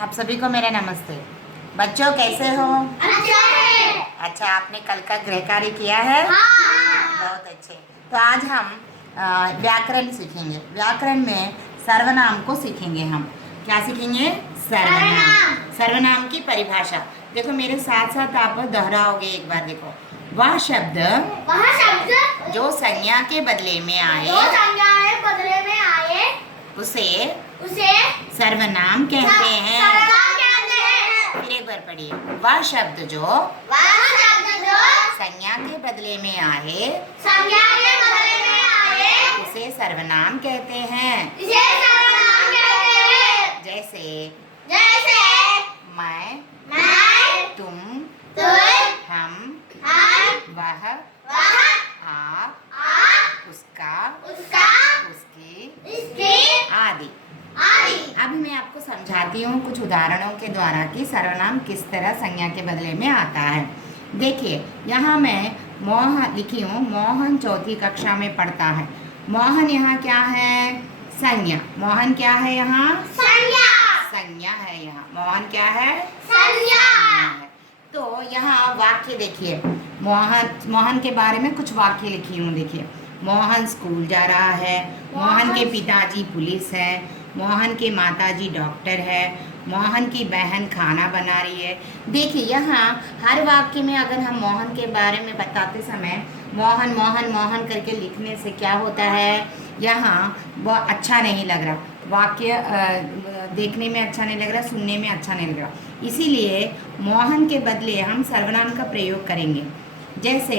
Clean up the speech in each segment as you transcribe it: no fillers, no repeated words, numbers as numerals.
आप सभी को मेरा नमस्ते। बच्चों कैसे हो? अच्छा है। अच्छा, आपने कल का गृह कार्य किया है? हाँ। बहुत अच्छे। तो आज हम व्याकरण सीखेंगे। व्याकरण में सर्वनाम को सीखेंगे हम। क्या सीखेंगे? सर्वनाम। सर्वनाम की परिभाषा देखो, मेरे साथ साथ आप दोहराओगे एक बार। देखो, वह शब्द जो संज्ञा के बदले में आए उसे सर्वनाम कहते हैं। फिर एक बार पढ़िए। वह शब्द जो संज्ञा के बदले में आए उसे सर्वनाम कहते हैं। जैसे मैं, तुम, हम, वह, आप, उसका, उसकी आदि। अभी मैं आपको समझाती हूँ कुछ उदाहरणों के द्वारा कि सर्वनाम किस तरह संज्ञा के बदले में आता है। देखिए, यहाँ मैं मोहन लिखी हूँ। मोहन चौथी कक्षा में पढ़ता है। मोहन यहाँ क्या है? संज्ञा। मोहन क्या है यहाँ? संज्ञा है यहाँ। मोहन क्या है? संज्ञा है। तो यहाँ वाक्य देखिए, मोहन के बारे में कुछ वाक्य लिखी हूँ। देखिए, मोहन स्कूल जा रहा है। मोहन के पिताजी पुलिस है। मोहन के माताजी डॉक्टर है। मोहन की बहन खाना बना रही है। देखिए, यहाँ हर वाक्य में अगर हम मोहन के बारे में बताते समय मोहन मोहन मोहन करके लिखने से क्या होता है, यहाँ वो अच्छा नहीं लग रहा। वाक्य देखने में अच्छा नहीं लग रहा, सुनने में अच्छा नहीं लग रहा। इसीलिए मोहन के बदले हम सर्वनाम का प्रयोग करेंगे। जैसे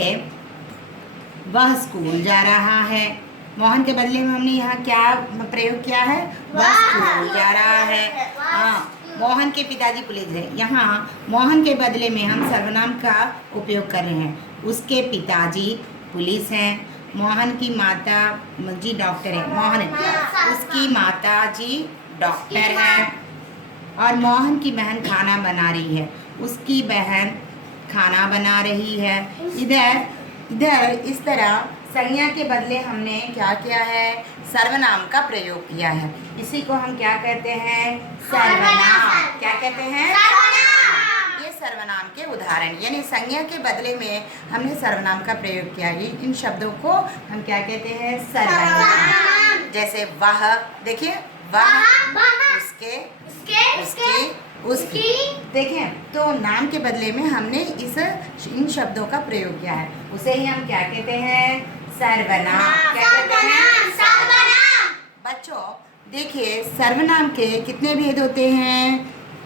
वह स्कूल जा रहा है। मोहन के बदले में हमने यहाँ क्या प्रयोग किया है? वह स्कूल जा रहा है। हाँ, मोहन के पिताजी पुलिस है। यहाँ मोहन के बदले में हम सर्वनाम का उपयोग कर रहे हैं। उसके पिताजी पुलिस हैं। मोहन की माता जी डॉक्टर है। उसकी माता जी डॉक्टर है। और मोहन की बहन खाना बना रही है। उसकी बहन खाना बना रही है। इधर इस तरह संज्ञा के बदले हमने क्या किया है? सर्वनाम का प्रयोग किया है। इसी को हम क्या कहते हैं? सर्वनाम। क्या कहते हैं? ये सर्वनाम के उदाहरण, यानी संज्ञा के बदले में हमने सर्वनाम का प्रयोग किया है। इन शब्दों को हम क्या कहते हैं? सर्वनाम। जैसे वह, देखिए, वह, उसकी। देखें, तो नाम के बदले में हमने इन शब्दों का प्रयोग किया है। उसे ही हम क्या कहते हैं? सर्वनाम। क्या कहते हैं? सर्वनाम। बच्चों देखिए, सर्वनाम के कितने भेद होते हैं?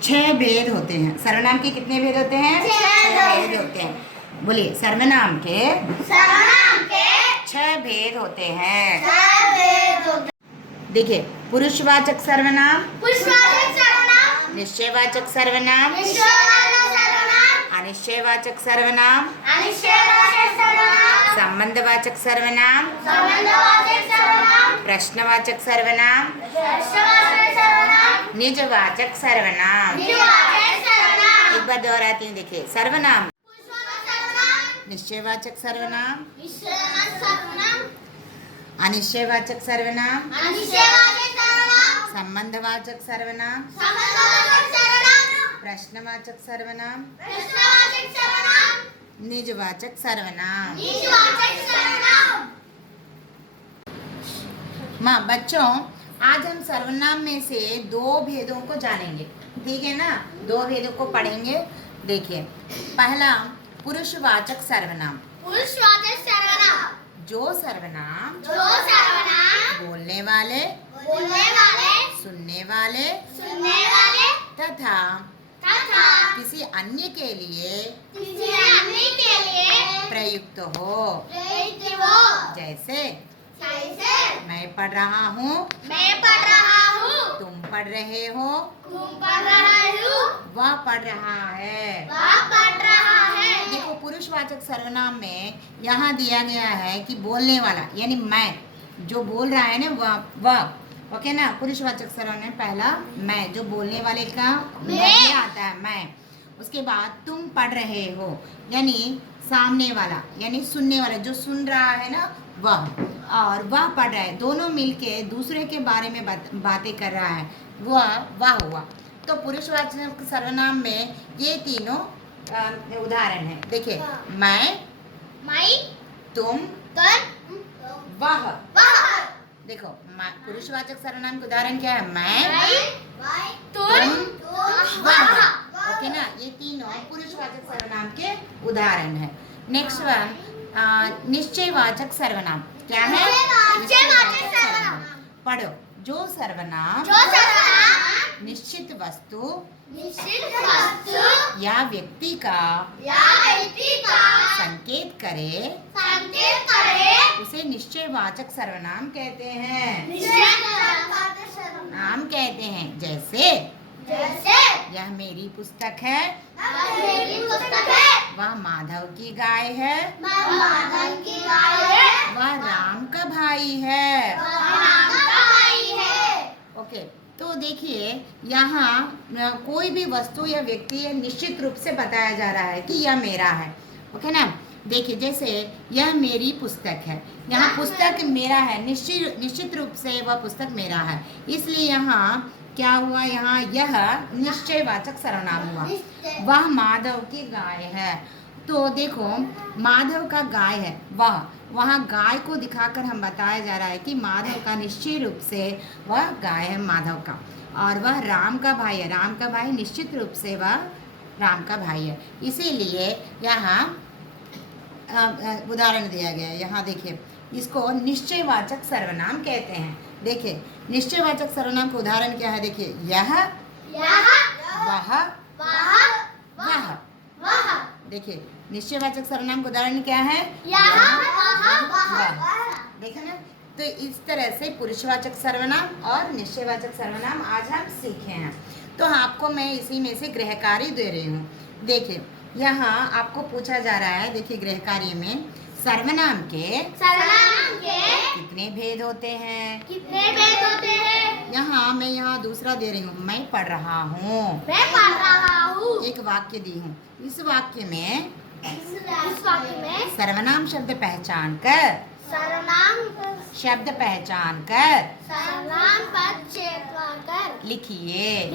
6 भेद होते हैं। सर्वनाम के कितने भेद होते हैं? 6 भेद होते हैं। बोलिए, सर्वनाम के 6 भेद होते हैं। देखिए, पुरुषवाचक सर्वनाम, निश्चयवाचक सर्वनाम, अनिश्चयवाचक सर्वनाम, संबंधवाचक सर्वनाम, प्रश्नवाचक सर्वनाम, निजवाचक सर्वनाम। एक बार दोहराती हूँ। देखिए, सर्वनाम, निश्चयवाचक सर्वनाम, अनिश्चयवाचक सर्वनाम, संबंधवाचक सर्वनाम, प्रश्नवाचक सर्वनाम, निजवाचक सर्वनाम। माँ, बच्चों आज हम सर्वनाम में से 2 भेदों को जानेंगे। ठीक है ना? 2 भेदों को पढ़ेंगे। देखिए, पहला पुरुषवाचक सर्वनाम। जो सर्वनाम बोलने वाले, सुनने वाले तथा किसी अन्य के लिए प्रयुक्त हो। जैसे मैं पढ़ रहा हूँ, तुम पढ़ रहे हो, वह पढ़ रहा है। देखो, पुरुषवाचक सर्वनाम में यहाँ दिया गया है कि बोलने वाला, यानी मैं, जो बोल रहा है ना, वह। ओके ना? पुरुषवाचक सर्वनाम पहला मैं, जो बोलने वाले का मैं आता है, मैं। उसके बाद तुम पढ़ रहे हो, यानी सामने वाला, यानी सुनने वाला, जो सुन रहा है ना, वह। और वह पढ़ रहा है, दोनों मिलके दूसरे के बारे में बातें कर रहा है, वह हुआ। तो पुरुषवाचक सर्वनाम में ये तीनों उदाहरण हैं। देखिए, मैं, तुम, वह। देखो, पुरुषवाचक सर्वनाम का उदाहरण क्या है? मैं, तुम, वह। ओके ना, ये तीनों पुरुषवाचक सर्वनाम के उदाहरण हैं। नेक्स्ट वन, निश्चयवाचक सर्वनाम क्या है? निश्चयवाचक सर्वनाम। पढ़ो। जो सर्वनाम निश्चित वस्तु या व्यक्ति का संकेत करे उसे निश्चयवाचक सर्वनाम कहते हैं। नाम कहते हैं। जैसे यह मेरी पुस्तक है, वह माधव की गाय है, वह राम का भाई है। ओके, तो देखिए यहाँ कोई भी वस्तु या व्यक्ति निश्चित रूप से बताया जा रहा है कि यह मेरा है। ओके ना, देखिए जैसे यह मेरी पुस्तक है, यहाँ पुस्तक मेरा है, निश्चित रूप से वह पुस्तक मेरा है, इसलिए यहाँ क्या हुआ? यहाँ यह निश्चयवाचक सर्वनाम हुआ। वह माधव की गाय है, तो देखो माधव का गाय है, वहाँ गाय को दिखाकर हम बताया जा रहा है कि माधव का निश्चित रूप से वह गाय है माधव का, और वह राम का भाई है, राम का भाई निश्चित रूप से वह राम का भाई है। इसीलिए यहाँ उदाहरण दिया गया है। यहाँ देखिए, इसको निश्चयवाचक सर्वनाम कहते हैं। देखिए, निश्चयवाचक सर्वनाम का उदाहरण क्या है? देखिए, यह, वह। देखिए, निश्चयवाचक सर्वनाम का उदाहरण क्या है? देखा ना, तो इस तरह से पुरुषवाचक सर्वनाम और निश्चयवाचक सर्वनाम आज हम सीखे हैं। तो आपको मैं इसी में से गृह कार्य दे रही हूँ। देखिए, यहाँ आपको पूछा जा रहा है, देखिए गृह कार्य में सर्वनाम के कितने भेद होते हैं? यहाँ मैं दूसरा दे रही हूँ, मैं पढ़ रहा हूँ। एक वाक्य दी हूँ, इस वाक्य में सर्वनाम शब्द पहचान कर लिखिए।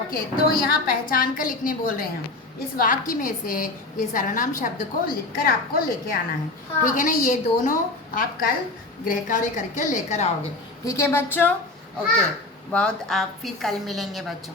ओके, तो यहाँ पहचान कर लिखने बोल रहे हैं। इस वाक्य में से ये सर्वनाम शब्द को लिखकर आपको लेके आना है। ठीक है ना, ये दोनों आप कल गृह कार्य करके लेकर आओगे। ठीक है बच्चों? ओके, बहुत आप फिर कल मिलेंगे बच्चों।